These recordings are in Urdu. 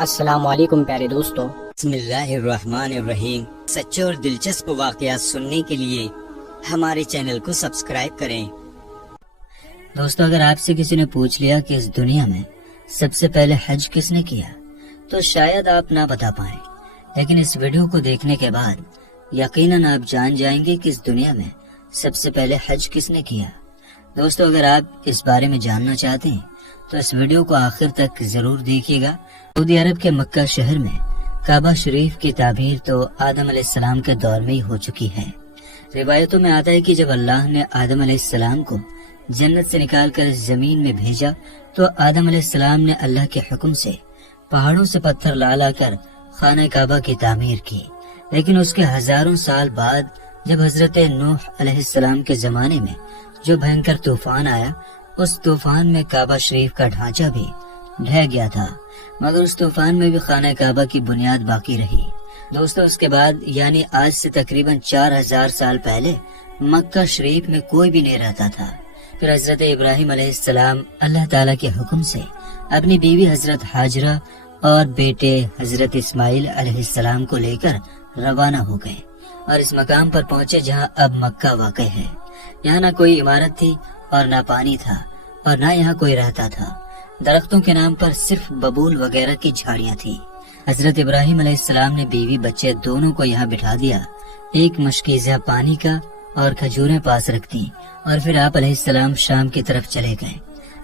السلام علیکم پیارے دوستو۔ بسم اللہ الرحمن الرحیم۔ سچے اور دلچسپ واقعات سننے کے لیے ہمارے چینل کو سبسکرائب کریں۔ دوستو، اگر آپ سے کسی نے پوچھ لیا کہ اس دنیا میں سب سے پہلے حج کس نے کیا تو شاید آپ نہ بتا پائیں، لیکن اس ویڈیو کو دیکھنے کے بعد یقیناً آپ جان جائیں گے کہ اس دنیا میں سب سے پہلے حج کس نے کیا۔ دوستو، اگر آپ اس بارے میں جاننا چاہتے ہیں تو اس ویڈیو کو آخر تک ضرور دیکھیے گا۔ سعودی عرب کے مکہ شہر میں کعبہ شریف کی تعمیر تو آدم علیہ السلام کے دور میں ہی ہو چکی ہے۔ روایتوں میں آتا ہے کہ جب اللہ نے آدم علیہ السلام کو جنت سے نکال کر اس زمین میں بھیجا تو آدم علیہ السلام نے اللہ کے حکم سے پہاڑوں سے پتھر لا کر خانہ کعبہ کی تعمیر کی، لیکن اس کے ہزاروں سال بعد جب حضرت نوح علیہ السلام کے زمانے میں جو بھینکر طوفان آیا، اس طوفان میں کعبہ شریف کا ڈھانچہ بھی ڈھہ گیا تھا، مگر اس طوفان میں بھی خانہ کعبہ کی بنیاد باقی رہی۔ دوستو، اس کے بعد یعنی آج سے تقریباً 4000 سال پہلے مکہ شریف میں کوئی بھی نہیں رہتا تھا۔ پھر حضرت ابراہیم علیہ السلام اللہ تعالیٰ کے حکم سے اپنی بیوی حضرت ہاجرہ اور بیٹے حضرت اسماعیل علیہ السلام کو لے کر روانہ ہو گئے اور اس مقام پر پہنچے جہاں اب مکہ واقع ہے۔ یہاں نہ کوئی عمارت تھی اور نہ پانی تھا اور نہ یہاں کوئی رہتا تھا۔ درختوں کے نام پر صرف ببول وغیرہ کی جھاڑیاں تھیں۔ حضرت ابراہیم علیہ السلام نے بیوی بچے دونوں کو یہاں بٹھا دیا، ایک مشکیزہ پانی کا اور کھجوریں پاس رکھتی، اور پھر آپ علیہ السلام شام کی طرف چلے گئے۔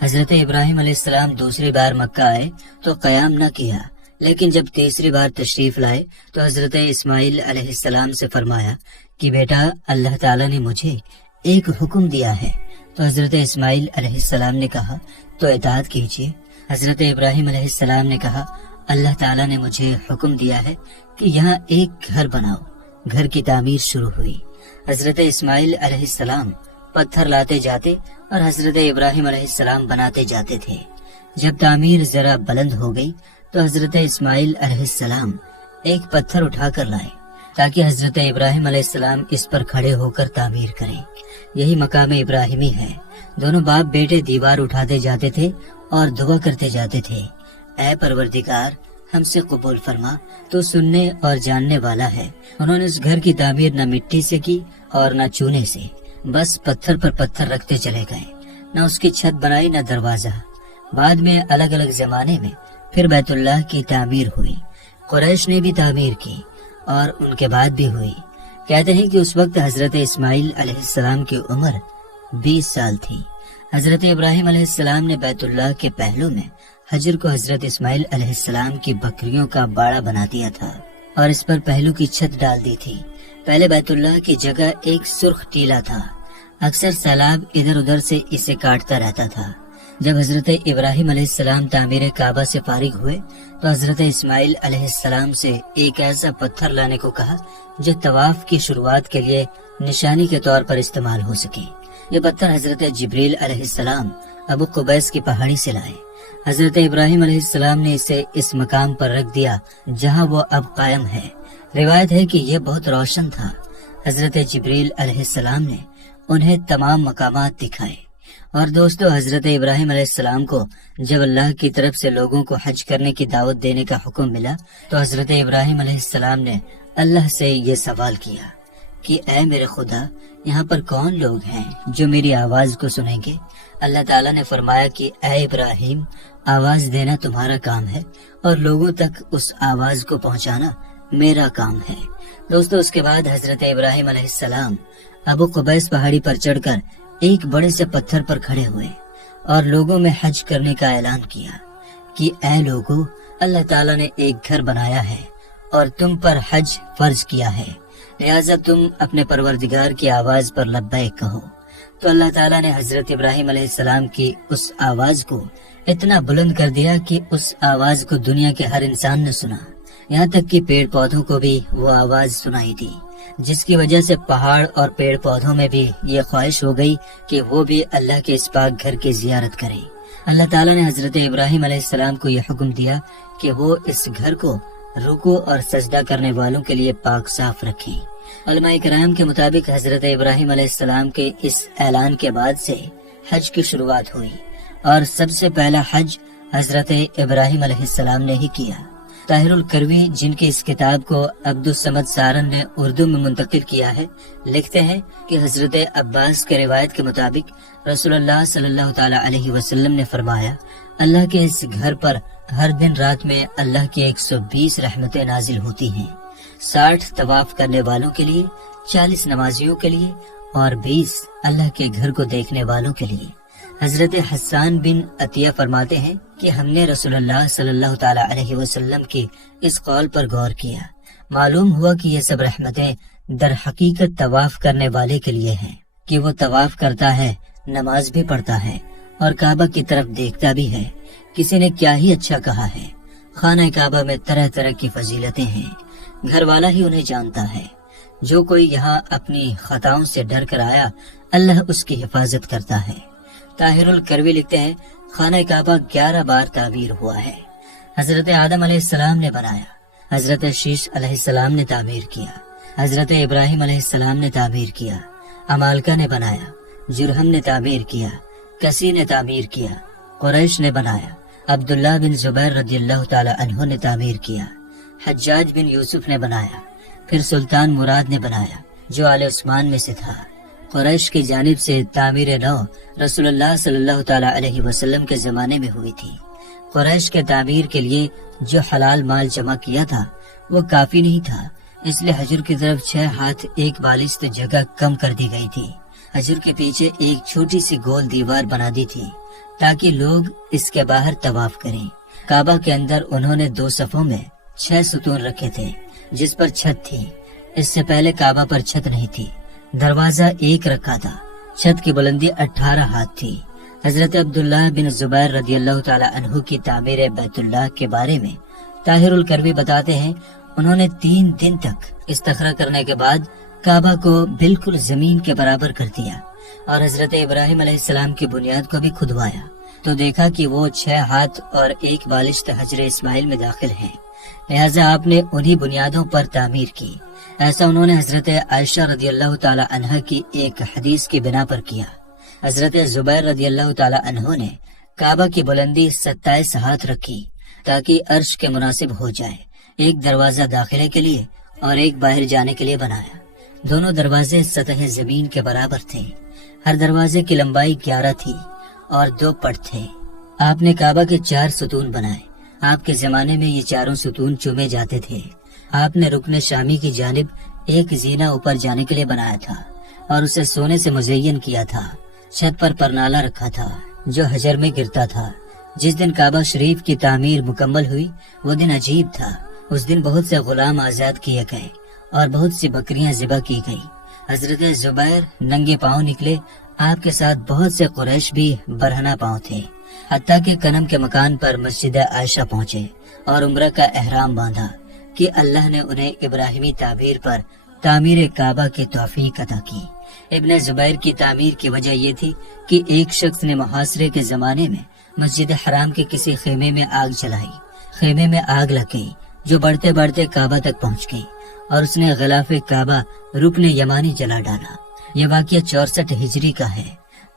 حضرت ابراہیم علیہ السلام دوسری بار مکہ آئے تو قیام نہ کیا، لیکن جب تیسری بار تشریف لائے تو حضرت اسماعیل علیہ السلام سے فرمایا کہ بیٹا، اللہ تعالیٰ نے مجھے ایک حکم دیا ہے۔ تو حضرت اسماعیل علیہ السلام نے کہا تو اطاعت کیجیے۔ حضرت ابراہیم علیہ السلام نے کہا اللہ تعالیٰ نے مجھے حکم دیا ہے کہ یہاں ایک گھر بناؤ۔ گھر کی تعمیر شروع ہوئی۔ حضرت اسماعیل علیہ السلام پتھر لاتے جاتے اور حضرت ابراہیم علیہ السلام بناتے جاتے تھے۔ جب تعمیر ذرا بلند ہو گئی تو حضرت اسماعیل علیہ السلام ایک پتھر اٹھا کر لائے تاکہ حضرت ابراہیم علیہ السلام اس پر کھڑے ہو کر تعمیر کریں۔ یہی مقام ابراہیمی ہے۔ دونوں باپ بیٹے دیوار اٹھاتے جاتے تھے اور دعا کرتے جاتے تھے، اے پروردگار، ہم سے قبول فرما، تو سننے اور جاننے والا ہے۔ انہوں نے اس گھر کی تعمیر نہ مٹی سے کی اور نہ چونے سے، بس پتھر پر پتھر رکھتے چلے گئے، نہ اس کی چھت بنائی نہ دروازہ۔ بعد میں الگ الگ زمانے میں پھر بیت اللہ کی تعمیر ہوئی۔ قریش نے بھی تعمیر کی اور ان کے بعد بھی ہوئی۔ کہتے ہیں کہ اس وقت حضرت اسماعیل علیہ السلام کی عمر 20 سال تھی۔ حضرت ابراہیم علیہ السلام نے بیت اللہ کے پہلو میں حجر کو حضرت اسماعیل علیہ السلام کی بکریوں کا باڑا بنا دیا تھا اور اس پر پہلو کی چھت ڈال دی تھی۔ پہلے بیت اللہ کی جگہ ایک سرخ ٹیلا تھا، اکثر سیلاب ادھر ادھر سے اسے کاٹتا رہتا تھا۔ جب حضرت ابراہیم علیہ السلام تعمیر کعبہ سے فارغ ہوئے تو حضرت اسماعیل علیہ السلام سے ایک ایسا پتھر لانے کو کہا جو طواف کی شروعات کے لیے نشانی کے طور پر استعمال ہو سکے۔ یہ پتھر حضرت جبریل علیہ السلام ابو قبیس کی پہاڑی سے لائے۔ حضرت ابراہیم علیہ السلام نے اسے اس مقام پر رکھ دیا جہاں وہ اب قائم ہے۔ روایت ہے کہ یہ بہت روشن تھا۔ حضرت جبریل علیہ السلام نے انہیں تمام مقامات دکھائے۔ اور دوستو، حضرت ابراہیم علیہ السلام کو جب اللہ کی طرف سے لوگوں کو حج کرنے کی دعوت دینے کا حکم ملا تو حضرت ابراہیم علیہ السلام نے اللہ سے یہ سوال کیا کہ اے میرے خدا، یہاں پر کون لوگ ہیں جو میری آواز کو سنیں گے؟ اللہ تعالیٰ نے فرمایا کہ اے ابراہیم، آواز دینا تمہارا کام ہے اور لوگوں تک اس آواز کو پہنچانا میرا کام ہے۔ دوستو، اس کے بعد حضرت ابراہیم علیہ السلام ابو قبیس پہاڑی پر چڑھ کر ایک بڑے سے پتھر پر کھڑے ہوئے اور لوگوں میں حج کرنے کا اعلان کیا کہ اے لوگو، اللہ تعالیٰ نے ایک گھر بنایا ہے اور تم پر حج فرض کیا ہے، لہٰذا تم اپنے پروردگار کی آواز پر لبیک کہو۔ تو اللہ تعالیٰ نے حضرت ابراہیم علیہ السلام کی اس آواز کو اتنا بلند کر دیا کہ اس آواز کو دنیا کے ہر انسان نے سنا، یہاں تک کہ پیڑ پودوں کو بھی وہ آواز سنائی دی، جس کی وجہ سے پہاڑ اور پیڑ پودوں میں بھی یہ خواہش ہو گئی کہ وہ بھی اللہ کے اس پاک گھر کی زیارت کریں۔ اللہ تعالیٰ نے حضرت ابراہیم علیہ السلام کو یہ حکم دیا کہ وہ اس گھر کو رکوع اور سجدہ کرنے والوں کے لیے پاک صاف رکھیں۔ علماء کرام کے مطابق حضرت ابراہیم علیہ السلام کے اس اعلان کے بعد سے حج کی شروعات ہوئی اور سب سے پہلا حج حضرت ابراہیم علیہ السلام نے ہی کیا۔ طاہر الکروی، جن کی اس کتاب کو عبدالصمد سارن نے اردو میں منتقل کیا ہے، لکھتے ہیں کہ حضرت عباس کے روایت کے مطابق رسول اللہ صلی اللہ تعالی علیہ وسلم نے فرمایا، اللہ کے اس گھر پر ہر دن رات میں اللہ کی 120 رحمتیں نازل ہوتی ہیں، 60 طواف کرنے والوں کے لیے، 40 نمازیوں کے لیے اور 20 اللہ کے گھر کو دیکھنے والوں کے لیے۔ حضرت حسان بن عطیہ فرماتے ہیں کہ ہم نے رسول اللہ صلی اللہ تعالی علیہ وسلم کی اس قول پر غور کیا، معلوم ہوا کہ یہ سب رحمتیں در حقیقت طواف کرنے والے کے لیے ہیں، کہ وہ طواف کرتا ہے، نماز بھی پڑھتا ہے اور کعبہ کی طرف دیکھتا بھی ہے۔ کسی نے کیا ہی اچھا کہا ہے، خانہ کعبہ میں طرح طرح کی فضیلتیں ہیں، گھر والا ہی انہیں جانتا ہے۔ جو کوئی یہاں اپنی خطاؤں سے ڈر کر آیا، اللہ اس کی حفاظت کرتا ہے۔ طاہر الکروی لکھتے ہیں، خانہ کعبہ 11 بار تعمیر ہوا ہے۔ حضرت آدم علیہ السلام نے بنایا، حضرت شیش علیہ السلام نے تعمیر کیا، حضرت ابراہیم علیہ السلام نے تعمیر کیا، عمالقہ نے بنایا، جرہم نے تعمیر کیا، کسی نے تعمیر کیا، قریش نے بنایا، عبداللہ بن زبیر رضی اللہ تعالی عنہ نے تعمیر کیا، حجاج بن یوسف نے بنایا، پھر سلطان مراد نے بنایا جو آل عثمان میں سے تھا۔ قریش کی جانب سے تعمیر نو رسول اللہ صلی اللہ تعالی علیہ وسلم کے زمانے میں ہوئی تھی۔ قریش کے تعمیر کے لیے جو حلال مال جمع کیا تھا وہ کافی نہیں تھا، اس لیے حجر کی طرف 6 ہاتھ ایک بالشت جگہ کم کر دی گئی تھی۔ حجر کے پیچھے ایک چھوٹی سی گول دیوار بنا دی تھی تاکہ لوگ اس کے باہر طواف کریں۔ کعبہ کے اندر انہوں نے 2 صفوں میں 6 ستون رکھے تھے جس پر چھت تھی۔ اس سے پہلے کعبہ پر چھت نہیں تھی، دروازہ ایک رکھا تھا، چھت کی بلندی 18 ہاتھ تھی۔ حضرت عبداللہ بن زبیر رضی اللہ تعالی عنہ کی تعمیر بیت اللہ کے بارے میں طاہر الکروی بتاتے ہیں، انہوں نے 3 دن تک استخرہ کرنے کے بعد کعبہ کو بالکل زمین کے برابر کر دیا اور حضرت ابراہیم علیہ السلام کی بنیاد کو بھی کھدوایا تو دیکھا کہ وہ 6 ہاتھ اور ایک بالشت حجر اسماعیل میں داخل ہیں، لہٰذا آپ نے انہی بنیادوں پر تعمیر کی۔ ایسا انہوں نے حضرت عائشہ رضی اللہ تعالی عنہ کی ایک حدیث کی بنا پر کیا۔ حضرت زبیر رضی اللہ تعالی عنہ نے کعبہ کی بلندی 27 ہاتھ رکھی تاکہ عرش کے مناسب ہو جائے، ایک دروازہ داخلے کے لیے اور ایک باہر جانے کے لیے بنایا۔ دونوں دروازے سطح زمین کے برابر تھے، ہر دروازے کی لمبائی 11 تھی اور 2 پٹ تھے۔ آپ نے کعبہ کے 4 ستون بنائے۔ آپ کے زمانے میں یہ 4 ستون چومے جاتے تھے۔ آپ نے رکن شامی کی جانب ایک زینہ اوپر جانے کے لیے بنایا تھا اور اسے سونے سے مزین کیا تھا۔ چھت پر پرنالا رکھا تھا جو حجر میں گرتا تھا۔ جس دن کعبہ شریف کی تعمیر مکمل ہوئی وہ دن عجیب تھا۔ اس دن بہت سے غلام آزاد کیے گئے اور بہت سی بکریاں ذبح کی گئی۔ حضرت زبیر ننگے پاؤں نکلے، آپ کے ساتھ بہت سے قریش بھی برہنہ پاؤں تھے، حتیٰ کہ کنم کے مکان پر مسجد عائشہ پہنچے اور عمرہ کا احرام باندھا کہ اللہ نے انہیں ابراہیمی تعبیر پر تعمیر کعبہ کی توفیق عطا کی۔ ابن زبیر کی تعمیر کی وجہ یہ تھی کہ ایک شخص نے محاصرے کے زمانے میں مسجد حرام کے کسی خیمے میں آگ جلائی۔ خیمے میں آگ لگ گئی جو بڑھتے بڑھتے کعبہ تک پہنچ گئی اور اس نے غلاف کعبہ رکن یمانی جلا ڈالا۔ یہ واقعہ 64 ہجری کا ہے۔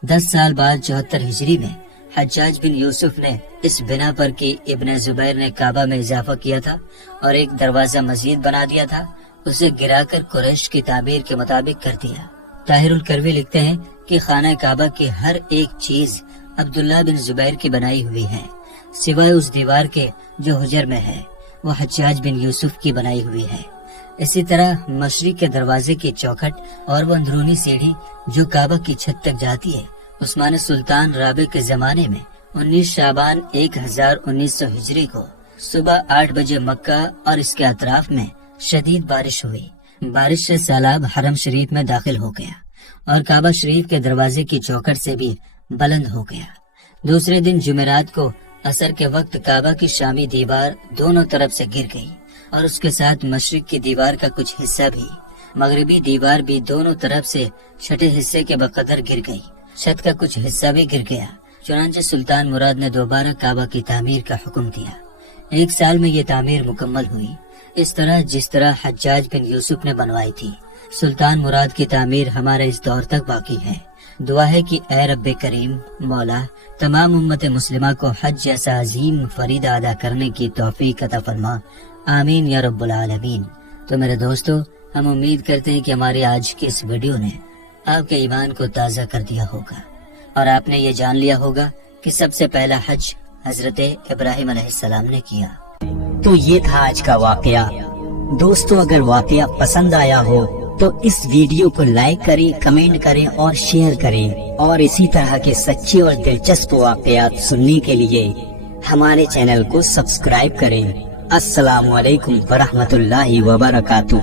10 سال بعد 74 ہجری میں حجاج بن یوسف نے اس بنا پر کہ ابن زبیر نے کعبہ میں اضافہ کیا تھا اور ایک دروازہ مزید بنا دیا تھا، اسے گرا کر قریش کی تعبیر کے مطابق کر دیا۔ طاہر الکروی لکھتے ہیں کہ خانہ کعبہ کی ہر ایک چیز عبداللہ بن زبیر کی بنائی ہوئی ہے، سوائے اس دیوار کے جو حجر میں ہے، وہ حجاج بن یوسف کی بنائی ہوئی ہے۔ اسی طرح مشرق کے دروازے کی چوکھٹ اور وہ اندرونی سیڑھی جو کعبہ کی چھت تک جاتی ہے، عثمان سلطان رابع کے زمانے میں 19 شعبان 1900 ہجری کو صبح 8 بجے مکہ اور اس کے اطراف میں شدید بارش ہوئی۔ بارش سے سیلاب حرم شریف میں داخل ہو گیا اور کعبہ شریف کے دروازے کی چوکھٹ سے بھی بلند ہو گیا۔ دوسرے دن جمعرات کو عصر کے وقت کعبہ کی شامی دیوار دونوں طرف سے گر گئی اور اس کے ساتھ مشرق کی دیوار کا کچھ حصہ بھی، مغربی دیوار بھی دونوں طرف سے چھٹے حصے کے بقدر گر گئی، چھت کا کچھ حصہ بھی گر گیا۔ چنانچہ سلطان مراد نے دوبارہ کعبہ کی تعمیر کا حکم دیا۔ 1 سال میں یہ تعمیر مکمل ہوئی، اس طرح جس طرح حجاج بن یوسف نے بنوائی تھی۔ سلطان مراد کی تعمیر ہمارے اس دور تک باقی ہے۔ دعا ہے کہ اے رب کریم مولا تمام امت مسلمہ کو حج جیسا عظیم فریضہ ادا کرنے کی توفیق عطا فرما، آمین یا رب العالمین۔ تو میرے دوستو، ہم امید کرتے ہیں کہ ہماری آج کی اس ویڈیو نے آپ کے ایمان کو تازہ کر دیا ہوگا، اور آپ نے یہ جان لیا ہوگا کہ سب سے پہلا حج حضرت ابراہیم علیہ السلام نے کیا۔ تو یہ تھا آج کا واقعہ۔ دوستو، اگر واقعہ پسند آیا ہو تو اس ویڈیو کو لائک کریں، کمنٹ کریں اور شیئر کریں، اور اسی طرح کے سچے اور دلچسپ واقعات سننے کے لیے ہمارے چینل کو سبسکرائب کریں۔ السلام علیکم ورحمۃ اللہ وبرکاتہ۔